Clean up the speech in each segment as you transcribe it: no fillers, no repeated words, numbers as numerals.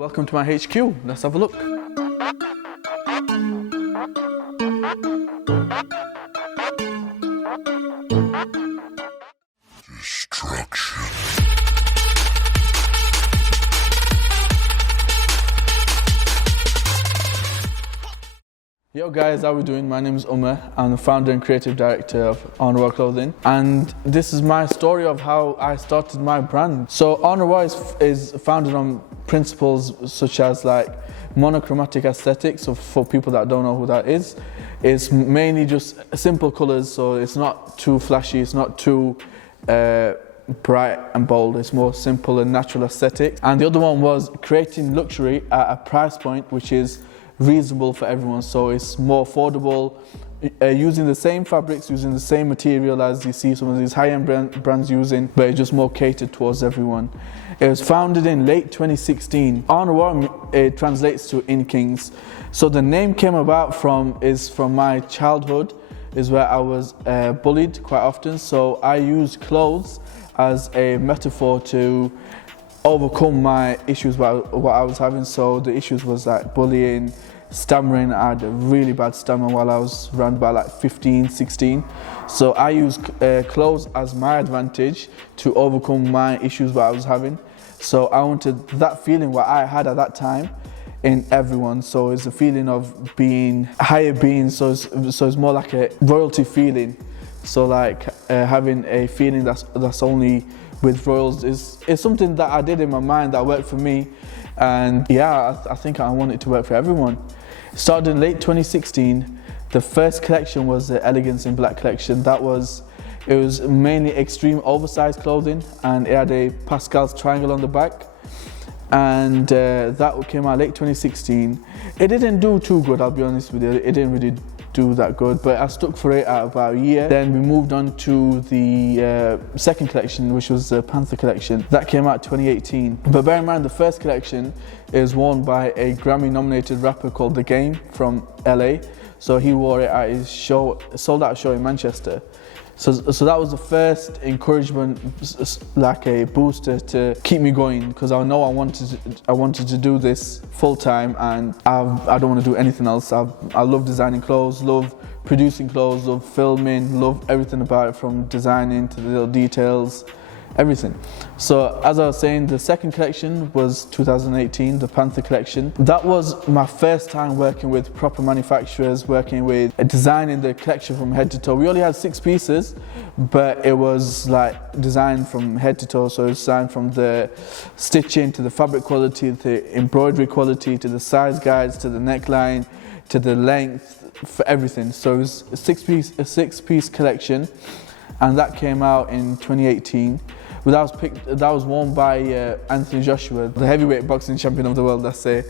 Welcome to my HQ, let's have a look. Destruction. Yo guys, how are we doing? My name is Umar. I'm the founder and creative director of En Rois Clothing, and this is my story of how I started my brand. So En Rois is founded on principles such as like monochromatic aesthetics. So for people that don't know who that is, it's mainly just simple colors. So it's not too flashy, it's not too bright and bold. It's more simple and natural aesthetics. And the other one was creating luxury at a price point which is reasonable for everyone, so it's more affordable, using the same fabrics, using the same material as you see some of these high-end brands using, but it's just more catered towards everyone. It was founded in late 2016. En Rois, it translates to in kings. So the name came about from my childhood, is where I was bullied quite often. So I used clothes as a metaphor to overcome my issues, what I was having. So the issues was like bullying, stammering. I had a really bad stammer while I was around about like 15, 16. So I used clothes as my advantage to overcome my issues what I was having. So I wanted that feeling what I had at that time in everyone. So it's a feeling of being higher beings. So it's more like a royalty feeling. So like having a feeling that's only with royals is something that I did in my mind that worked for me, and yeah, I think I want it to work for everyone. It started in late 2016. The first collection was the Elegance in Black collection. It was mainly extreme oversized clothing, and it had a Pascal's triangle on the back, and that came out late 2016. It didn't do too good, I'll be honest with you. It didn't really do that good, but I stuck for it at about a year. Then we moved on to the second collection, which was the Panther collection. That came out 2018. But bear in mind, the first collection is worn by a Grammy nominated rapper called The Game from LA. So he wore it at his show, sold out show in Manchester. So that was the first encouragement, like a booster to keep me going, because I know I wanted to do this full time, and I don't want to do anything else. I love designing clothes, love producing clothes, love filming, love everything about it, from designing to the little details, everything. So as I was saying, the second collection was 2018, the Panther collection. That was my first time working with proper manufacturers, working with designing the collection from head to toe. We only had 6 pieces, but it was like designed from head to toe. So it was designed from the stitching to the fabric quality, the embroidery quality, to the size guides, to the neckline, to the length, for everything. So it was a six-piece collection, and that came out in 2018. That was worn by Anthony Joshua, the heavyweight boxing champion of the world, let's say.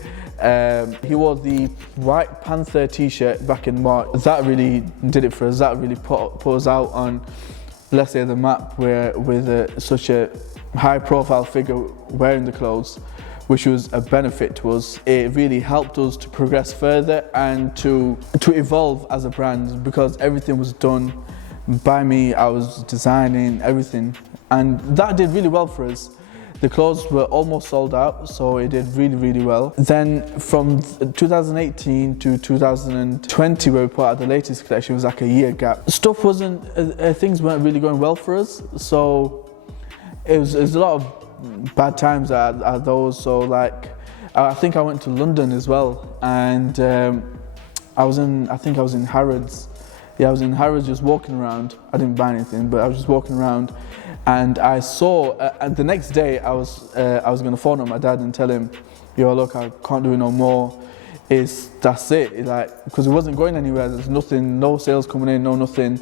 He wore the white Panther t-shirt back in March. That really did it for us. That really put us out on, let's say, the map, where with such a high profile figure wearing the clothes, which was a benefit to us. It really helped us to progress further and to evolve as a brand, because everything was done by me. I was designing everything, and that did really well for us. The clothes were almost sold out, so it did really, really well. Then from 2018 to 2020, where we put out the latest collection, was like a year gap. Things weren't really going well for us, so it was a lot of bad times at those. So like, I think I went to London as well, and I think I was in Harrods. Yeah, I was in Harrods just walking around. I didn't buy anything, but I was just walking around, and I saw, and the next day I was going to phone up my dad and tell him, yo, look, I can't do it no more. That's it. Like, because it wasn't going anywhere. There's nothing, no sales coming in, no nothing.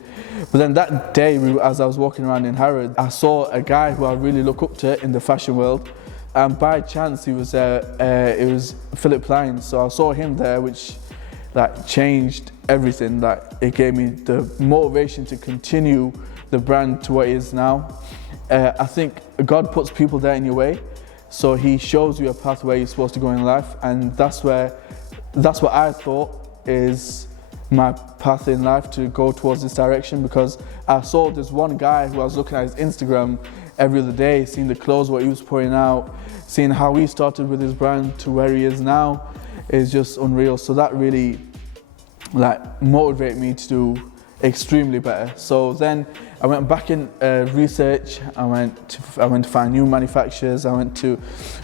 But then that day, as I was walking around in Harrods, I saw a guy who I really look up to in the fashion world, and by chance he was it was Philip Lyons. So I saw him there, which like changed everything. Like, it gave me the motivation to continue the brand to what it is now. I think God puts people there in your way, so He shows you a path where you're supposed to go in life, and that's what I thought is my path in life, to go towards this direction, because I saw this one guy who I was looking at his Instagram, every other day, seeing the clothes, what he was putting out, seeing how he started with his brand to where he is now is just unreal. So that really motivated me to do extremely better. So then I went back in research. I went to find new manufacturers.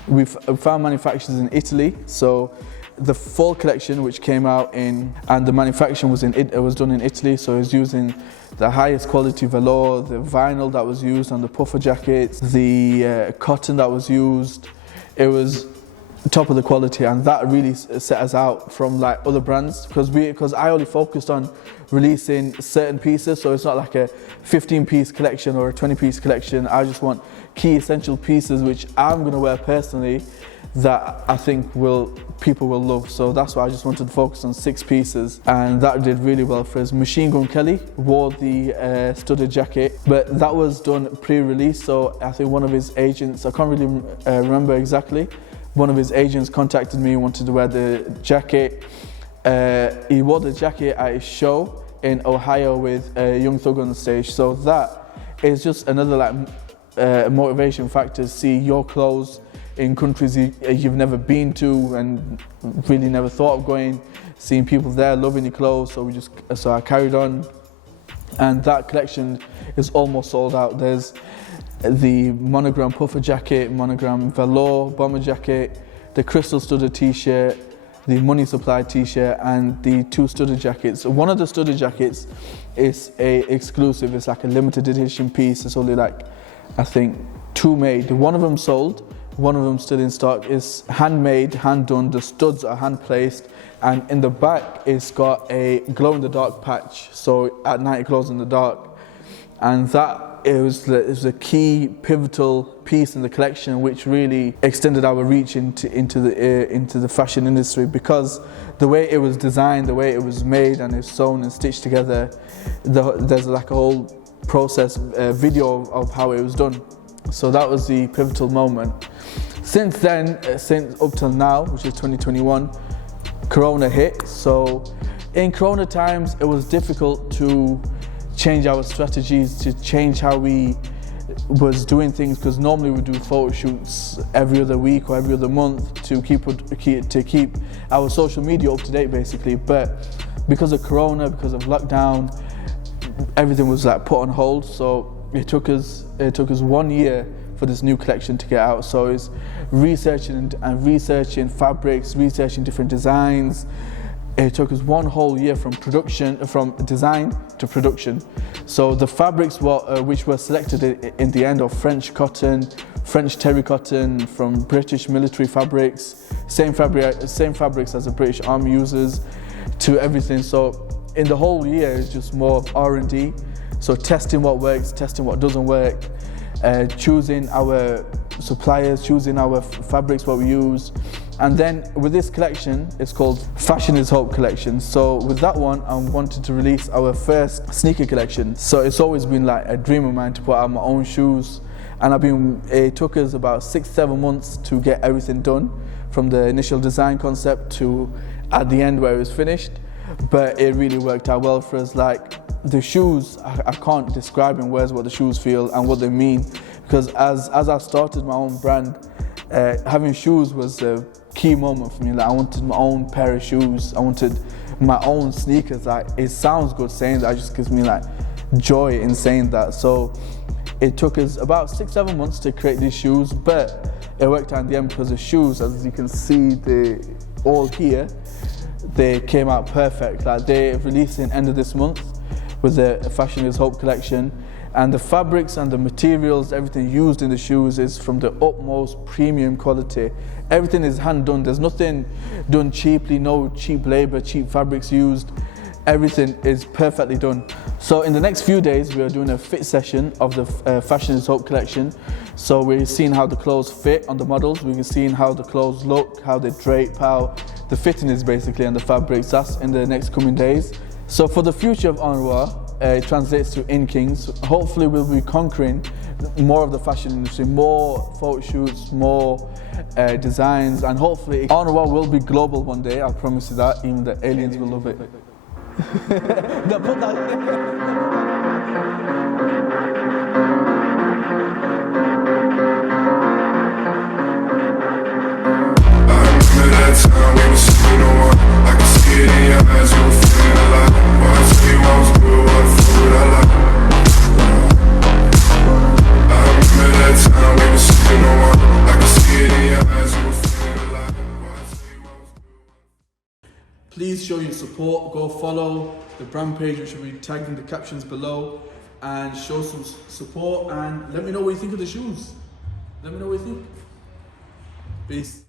We found manufacturers in Italy. So the fall collection, which came out and the manufacturing was done in Italy. So it was using the highest quality velour, the vinyl that was used on the puffer jackets, the cotton that was used. It was top of the quality, and that really set us out from other brands because I only focused on releasing certain pieces. So it's not like a 15-piece collection or a 20-piece collection. I just want key essential pieces which I'm going to wear personally that I think people will love. So that's why I just wanted to focus on 6 pieces, and that did really well for us. Machine Gun Kelly wore the studded jacket, but that was done pre-release. So I think one of his agents, I can't really remember exactly, one of his agents contacted me and wanted to wear the jacket. He wore the jacket at his show in Ohio with Young Thug on the stage. So that is just another motivation factor to see your clothes in countries you've never been to and really never thought of going, seeing people there loving your clothes. So I carried on, and that collection is almost sold out. There's the monogram puffer jacket, monogram velour bomber jacket, the crystal studded t-shirt, the money supply t-shirt, and the 2 studded jackets. One of the studded jackets is a exclusive. It's like a limited edition piece. It's only I think 2 made. One of them sold, one of them still in stock. It's handmade, hand done. The studs are hand placed, and in the back it's got a glow in the dark patch. So at night it glows in the dark, and it was a key pivotal piece in the collection, which really extended our reach into the fashion industry, because the way it was designed, the way it was made and it's sewn and stitched together, there's a whole process video of how it was done. So that was the pivotal moment. Since then, since up till now, which is 2021, Corona hit. So in Corona times, it was difficult to change our strategies, to change how we was doing things, because normally we do photo shoots every other week or every other month to keep our social media up to date, basically. But because of Corona, because of lockdown, everything was put on hold. So it took us 1 year for this new collection to get out. So it's researching fabrics, researching different designs. It took us 1 whole year from design to production. So the fabrics which were selected in the end are French cotton, French terry cotton, from British military fabrics, same fabrics as the British Army uses, to everything. So in the whole year it's just more of R&D. So testing what works, testing what doesn't work, choosing our suppliers, choosing our fabrics, what we use. And then with this collection, it's called Fashion is Hope collection. So with that one, I wanted to release our first sneaker collection. So it's always been a dream of mine to put out my own shoes. And it took us about 6-7 months to get everything done, from the initial design concept to at the end where it was finished. But it really worked out well for us. The shoes, I can't describe in words what the shoes feel and what they mean, because as I started my own brand, having shoes was a key moment for me. I wanted my own pair of shoes. I wanted my own sneakers. It sounds good saying that, it just gives me joy in saying that. So it took us about 6-7 months to create these shoes, but it worked out in the end, because the shoes, as you can see, all here, they came out perfect. They're releasing end of this month with the Fashion is Hope collection. And the fabrics and the materials, everything used in the shoes is from the utmost premium quality. Everything is hand done. There's nothing done cheaply, no cheap labor, cheap fabrics used. Everything is perfectly done. So in the next few days, we are doing a fit session of the Fashion is Hope collection. So we're seeing how the clothes fit on the models. We're seeing how the clothes look, how they drape, how the fitting is basically, and the fabrics. That's in the next coming days. So for the future of En Rois, it translates to In Kings. Hopefully we'll be conquering more of the fashion industry, more photo shoots, more designs, and hopefully En Rois will be global one day. I promise you that. Even the aliens will love it. No, put that please show your support. Go follow the brand page, which will be tagged in the captions below, and show some support, and let me know what you think of the shoes. Let me know what you think. Peace.